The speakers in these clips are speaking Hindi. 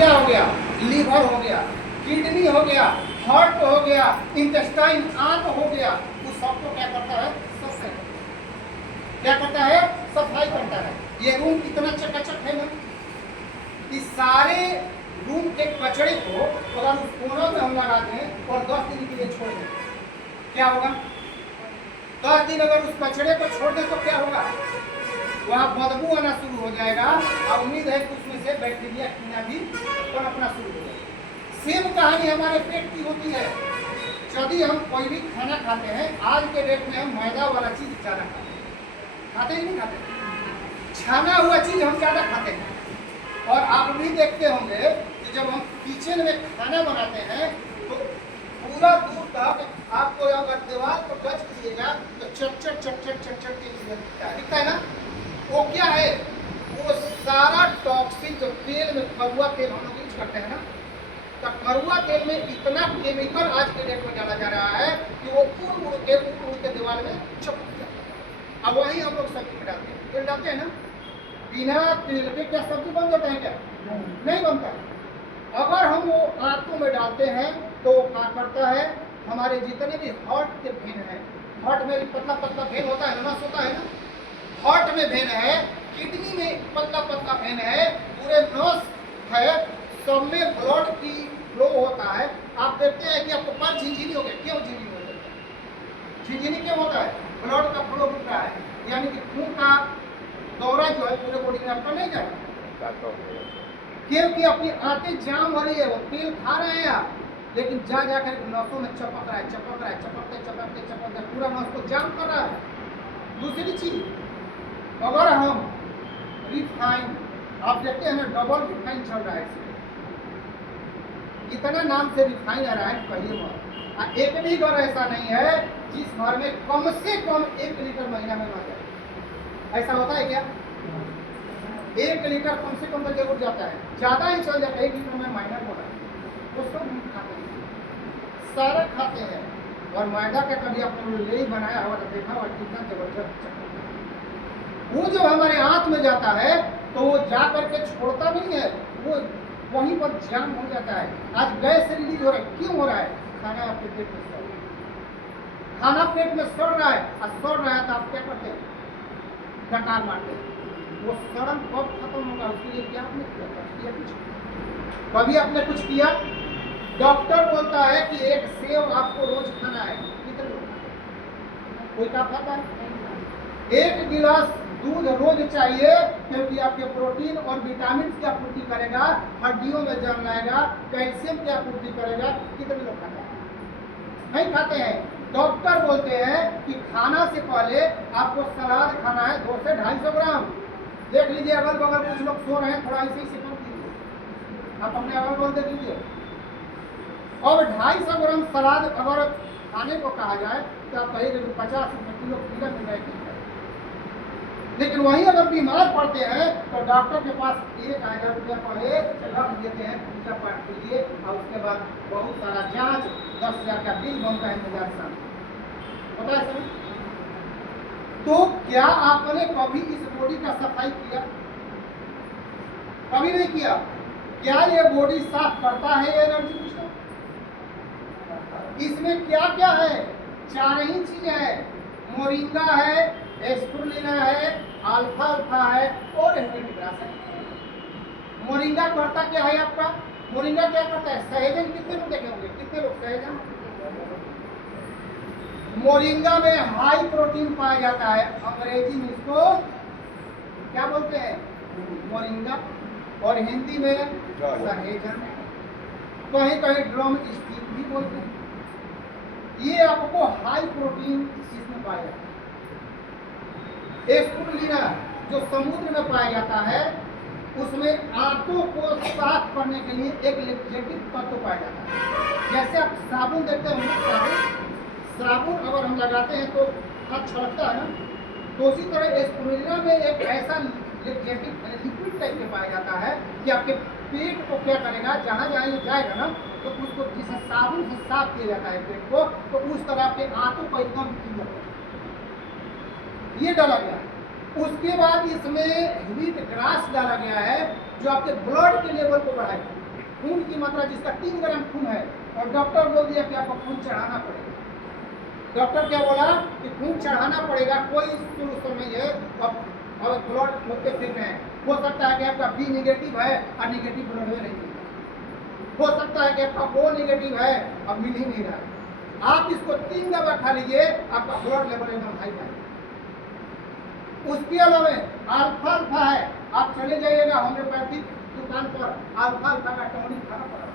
क्या हो गया, लीवर हो गया, किडनी हो गया, हार्ट हो गया, इंटेस्टाइन आंत हो गया, उस सबको क्या करता है, सफाई क्या करता है, सफाई करता है। ये रूम कितना चकाचक है ना, इस सारे रूम के कचरे को अगर उस कोना में हम लगा दें और 10 दिन के लिए छोड़ दें, क्या होगा, 10 दिन अगर उस कचरे को छोड़ दें तो क्या होगा, वहाँ बदबू आना शुरू हो जाएगा और उम्मीद है कि उसमें से बैक्टीरिया कीड़ा भी पनपना शुरू हो जाएगा। सेम कहानी हमारे पेट की होती है। यदि हम कोई भी खाना खाते हैं, आज के डेट में हम मैदा वाला चीज ज़्यादा खाते ही नहीं खाते, छाना हुआ चीज हम ज़्यादा खाते हैं। और आप भी देखते होंगे कि जब हम किचन में खाना बनाते हैं तो पूरा दूर तक आपको अगर दीवार को टच कीजिएगा तो चट के दिखता है ना, वो क्या है, वो सारा टॉक्सिन जो तेल में, कड़ुआ तेल हम लोग यूज करते हैं ना, तो कड़ुआ तेल में इतना केमिकल आज के डेट में डाला जा रहा है कि वो उड़ के दीवार में चपक जाता है। अब वही हम लोग सब्जी में डालते हैं, तेल डालते हैं ना, बिना तेल के क्या सब्जी बन जाता है, क्या नहीं बनता। अगर हम वो आंतों में डालते हैं तो क्या करता है, हमारे जितने भी हार्ट के भेन है, हार्ट में पतला पतला भेन होता है, नस होता है ना, हार्ट में भेन है, किडनी में पतला पतला भेन है, पूरे नस है, सब में ब्लड की फ्लो होता है। आप देखते हैं कि आपको पर झिझिनी हो गया, क्यों झिझिनी हो जाता है, झिझिनी क्यों होता है, ब्लड का फ्लो रुक रहा है, यानी कि खून का दौरा जो है पूरे बॉडी में आपका नहीं जा रहा, क्योंकि अपनी आंतें जाम हो रही है, वो तेल खा रहे हैं आप, लेकिन जा जाकर नसों में चपक रहा है, चपकते पूरा नस को जाम कर रहा है। दूसरी चीज, अगर हम रिफाइन, आप देखते हैं ना डबल रिफाइन चल रहा है, इतना नाम से रिफाइन आ रहा है, कहिए मत। एक भी घर ऐसा नहीं है जिस घर में कम से कम 1 लीटर महीना में ना जाए, ऐसा होता है क्या, 1 लीटर कम से कम तो जरूर जाता है, ज्यादा ही चल जाता है, 1 लीटर में माइनर हो रहा है, तो सब खाते हैं, सारा खाते हैं। और मैदा का कभी आपने ले ही बनाया हुआ तो देखा हुआ कितना जबरदस्त चटनी, वो जो हमारे आंत में जाता है तो वो जा करके छोड़ता नहीं है, वो वहीं पर जाम हो जाता है। आज गैस से रिलीज हो रहा है, क्यों हो रहा है, खाना आपके पेट में सड़ रहा है, खाना पेट में सड़ रहा है, और सड़ रहा है तो आप क्या करते हैं, डकार मारते हैं। वो सड़न कब खत्म होगा, उसके लिए क्या आपने किया कुछ, कभी आपने कुछ किया। डॉक्टर बोलता है कि 1 सेव आपको रोज खाना है, कितने लोग, कोई क्या खाता है, 1 गिलास दूध रोज चाहिए, क्योंकि आपके प्रोटीन और विटामिन की आपूर्ति करेगा, हड्डियों में जम लाएगा, कैल्शियम की आपूर्ति करेगा, कितने लोग खाते हैं, नहीं खाते हैं। डॉक्टर बोलते हैं कि खाना से पहले आपको सलाद खाना है 200 से 250 ग्राम। देख लीजिए अगल बगल कुछ लोग सो रहे हैं, थोड़ा ऐसे ही सिपक कीजिए, आप अपने अगल बगल देख लीजिए। और 250 ग्राम सलाद अगर खाने को कहा जाए तो आप कहेंगे 50 रुपये किलो खीरा मिल रहा है, लेकिन वहीं अगर बीमार पड़ते हैं तो डॉक्टर के पास 1000 रुपया पहले रख देते हैं, पूजा पाठ के लिए, और उसके बाद बहुत सारा जांच 10,000 का बिल बनता है, इंतजार सामने पता है सर। तो क्या आपने कभी इस बॉडी का सफाई किया, कभी नहीं किया। क्या ये बॉडी साफ करता है ये एनर्जी सिस्टम, इसमें क्या क्या है, 4 ही चीजें हैं, मोरिंगा है, एस्पुरुलिना है, अल्फा अल्फा है और एंटीग्रास है। मोरिंगा करता क्या है आपका, मोरिंगा क्या करता है, सहजन कितने लोग देखे होंगे, कितने लोग सहजन, मोरिंगा में हाई प्रोटीन पाया जाता है, अंग्रेजी में इसको क्या बोलते हैं, मोरिंगा, और हिंदी में सहजन, कहीं कहीं ड्रम स्टिक भी बोलते हैं। ये आपको हाई प्रोटीन इसमें पाया जाता है। एस्पुरुलिना जो समुद्र में पाया जाता है, उसमें आंतों को साफ करने के लिए एक लिक्विड तत्व पाया जाता है। जैसे आप साबुन देखते हैं, साबुन अगर हम लगाते हैं तो हाथ छलकता है ना, तो उसी तरह एस्पुरुलिना में एक ऐसा लिक्विड टाइप में पाया जाता है कि आपके पेट को क्या करेगा, जहाँ जहाँ ये जाएगा ना, तो उसको जिसे साबुन से साफ किया जाता है पेट को, तो उस तरह आपके आंतों को एकदम क्लीन, ये डाला गया है। उसके बाद इसमें व्हीट ग्रास डाला गया है जो आपके ब्लड के लेवल को बढ़ाएगा। खून की मात्रा जिसका 3 ग्राम खून है और डॉक्टर बोल दिया कि आपको खून चढ़ाना पड़ेगा। डॉक्टर क्या बोला कि खून चढ़ाना पड़ेगा, कोई सोल्यूशन नहीं है। अब ब्लड होते फिर रहे हैं, हो सकता है कि आपका बी निगेटिव है और निगेटिव ब्लड में नहीं है, हो सकता है कि आपका ओ निगेटिव है अब मिल ही नहीं रहा है। आप इसको 3 दवा खा लीजिए, आपका ब्लड लेवल एकदम हाई है। उसके अलावा अल्फा अल्फा है, आप चले जाइएगा होम्योपैथिक दुकान पर, अल्फा अल्फा का टॉनिक खाना पड़ेगा।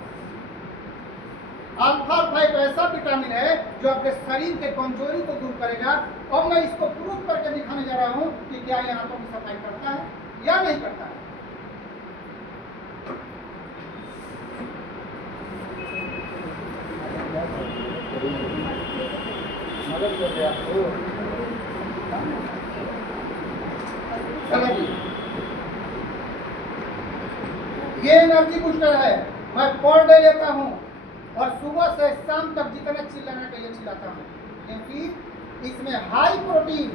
अल्फा अल्फा एक ऐसा विटामिन है जो आपके शरीर के कमजोरी को दूर करेगा। और मैं इसको प्रूफ करके दिखाने जा रहा हूं कि क्या ये आंतों की सफाई करता है या नहीं करता है। ये एनर्जी बूस्टर है, मैं पर डे लेता हूं और सुबह से शाम तक जितना चिल्लाना चाहिए चिल्लाता हूँ, क्योंकि इसमें हाई प्रोटीन,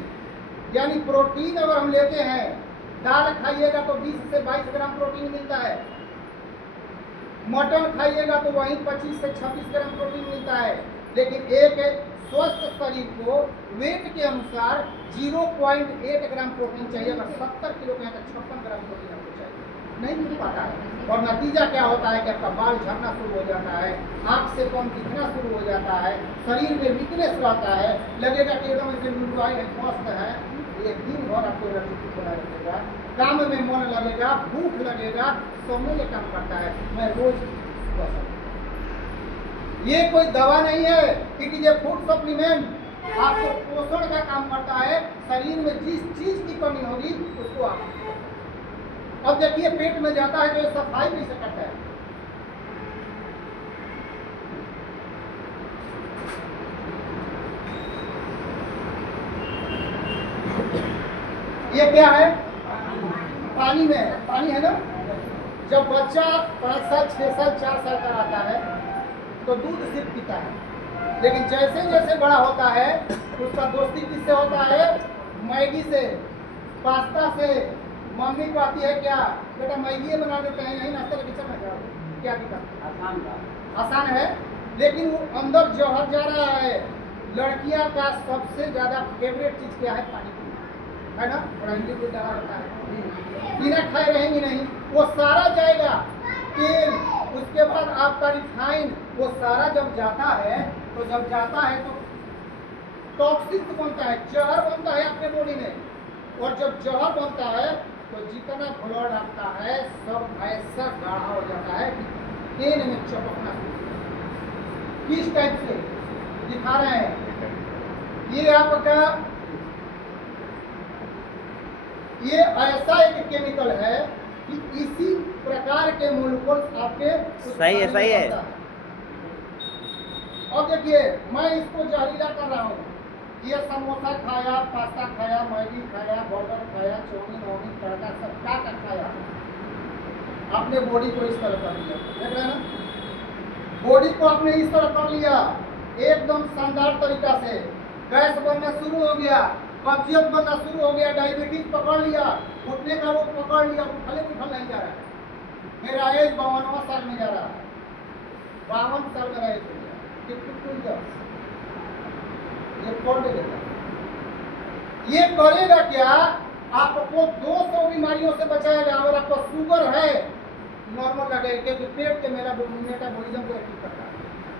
यानी प्रोटीन अगर हम लेते हैं, दाल खाइएगा तो 20 से 22 ग्राम प्रोटीन मिलता है, मटन खाइएगा तो वहीं 25 से 26 ग्राम प्रोटीन मिलता है। लेकिन एक स्वस्थ शरीर को वेट के अनुसार 0.8 ग्राम प्रोटीन चाहिए। अगर 70 किलो के हैं तो 56 ग्राम प्रोटीन आपको चाहिए, नहीं मिल पाता है। और नतीजा क्या होता है कि आपका बाल झड़ना शुरू हो जाता है, आंख से कम दिखना शुरू हो जाता है, शरीर में वीकनेस रहता है, लगेगा कि एकदम ऐसे लुलुआई है, मस्त है। ये दिन भर आपको एनर्जेटिक बना रखेगा, काम में मन लगेगा, भूख लगेगा, सोने में काम करता है। मैं रोज ये कोई दवा नहीं है कि ये फूड सप्लीमेंट आपको पोषण का काम करता है। शरीर में जिस चीज की कमी होगी उसको आप, अब देखिए पेट में जाता है तो ये सफाई कैसे करता है। ये क्या है? पानी में, पानी है ना। जब बच्चा 5 साल 6 साल 4 साल का आता है तो दूध सिर्फ पीता है, लेकिन जैसे जैसे बड़ा होता है उसका दोस्ती किससे होता है? मैगी से, पास्ता से। मम्मी को आती है क्या बेटा मैगी बना देते हैं, यही नाश्ता किचन में जाओ, क्या दिक्कत? आसान है, लेकिन वो अंदर जहर जा रहा है। लड़कियां का सबसे ज्यादा फेवरेट चीज क्या है? पानी पीना, है ना। और हिंदी को डाला रहता है, बिना खाए रहेंगे नहीं, वो सारा जाएगा। तेल, उसके बाद आपका रिफाइन, वो सारा जब जाता है तो जब जाता है तो टॉक्सिक बनता है, जहर बनता है आपके बॉडी में। और जब जहर बनता है तो जितना ब्लड आता है सब ऐसा गाढ़ा हो जाता है कि तेल में चपकना शुरू। किस टाइप से दिखा रहे हैं? ये आपका ये ऐसा एक केमिकल है कि इसी प्रकार के मोलिक्यूल्स आपके सही है। अब देखिए मैं इसको जहरीला कर रहा हूँ। ये समोसा खाया, पास्ता खाया, मैगी खाया, बर्गर खाया, चाउमीन वोमीन तड़का सब क्या खाया, आपने बॉडी को इस तरह कर लिया। देख रहे हैं ना, बॉडी को आपने इस तरह कर लिया एकदम शानदार तरीका से। गैस बनना शुरू हो गया, कब्जियत बनना शुरू हो गया, डायबिटीज पकड़ लिया, घुटने का रोग पकड़ लिया, उठले उठल नहीं जा रहा है। मेरा एज 52वां साल में जा रहा है, 52 साल में रहे ये करेगा क्या? आपको 200 बीमारियों से बचाएगा। अगर आपको शुगर है नॉर्मल लगेगा, क्योंकि पेट के मेटाबॉलिज्म को एक्टिव करता है।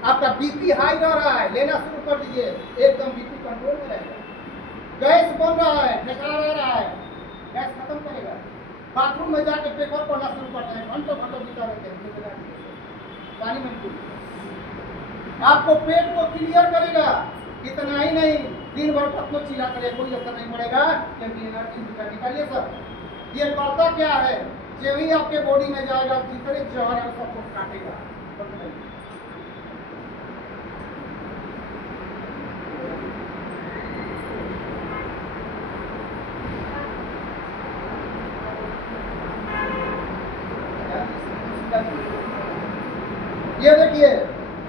आपका बीपी हाई रह रहा है, लेना शुरू कर दीजिए, एकदम बीपी कंट्रोल में रहेगा। गैस बन रहा है, ठेका रहा है, गैस खत्म करेगा। बाथरूम में जाके पेपर पढ़ना शुरू करते हैं, घंटों घंटों बिता रहते हैं पानी में। आपको पेट को क्लियर करेगा। इतना ही नहीं, दिन भर कतनो चिल्ला करे कोई असर नहीं पड़ेगा, क्योंकि एनर्जी निकल निकालिए सर। ये करता क्या है? जब ही आपके बॉडी में जाएगा जितने जहर है सबको काटेगा। ये देखिए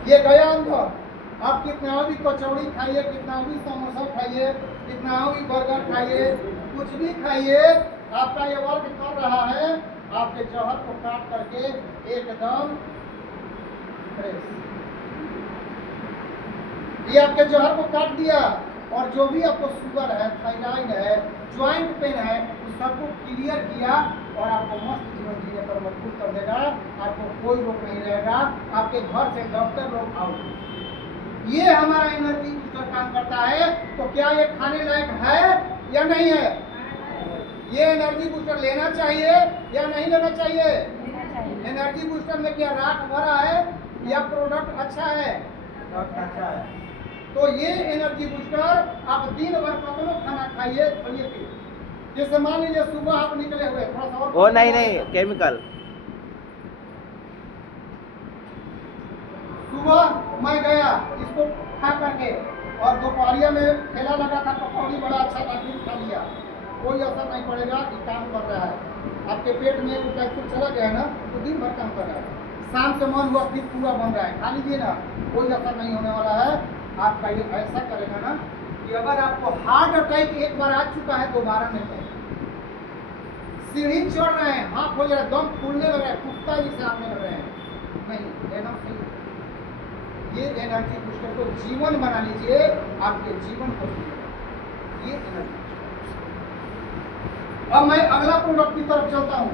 ये गया अंदर। आप कितना भी कचौड़ी खाइए, कितना भी समोसा खाइए, कितना भी बर्गर खाइए, कुछ भी खाइए, आपका ये वर्क कर रहा है। आपके जहर को काट करके एकदम फ्रेश। ये आपके जहर को काट दिया, और जो भी आपको शुगर है, थायराइड है, ज्वाइंट पेन है, उस सबको क्लियर किया और आपको मस्त जीवन जीने पर मजबूर कर देगा। आपको कोई रोग नहीं रहेगा, आपके घर से डॉक्टर लोग आउट। ये हमारा एनर्जी बूस्टर काम करता है। तो क्या ये खाने लायक है या नहीं है? ये एनर्जी बूस्टर लेना चाहिए या नहीं लेना चाहिए? एनर्जी बूस्टर में क्या राख भरा है या प्रोडक्ट अच्छा है? अच्छा है। तो ये एनर्जी बूस्टर आप दिन भर कतनो खाना खाइए, खाइए पिए। जैसे मान लीजिए सुबह आप निकले हुए, थोड़ा सा और वो नहीं केमिकल। सुबह मैं गया इसको खा करके, और दोपहरिया में ठेला लगा था, पकौड़ी बड़ा अच्छा था, फिर खा लिया, कोई असर नहीं पड़ेगा। ये काम कर रहा है आपके पेट में, कैप्सूल चला गया है ना, तो दिन भर काम कर रहा है। शाम के मन हुआ फिर पूरा बन रहा है, खा लीजिए ना, कोई असर नहीं होने वाला है। आपका ये ऐसा करेगा ना कि अगर आपको हार्ट अटैक एक बार आ चुका है, दोबारा नहीं है। सीढ़ी चढ़ रहे हैं, हाथ हो जा रहा है, दम फूलने लग रहा है, कुत्ता जिसे आपने लग रहे हैं, नहीं लेना सही। ये एनर्जी बूस्टर को जीवन बना लीजिए, आपके जीवन को ये एनर्जी। अब मैं अगला प्रोडक्ट की तरफ चलता हूँ।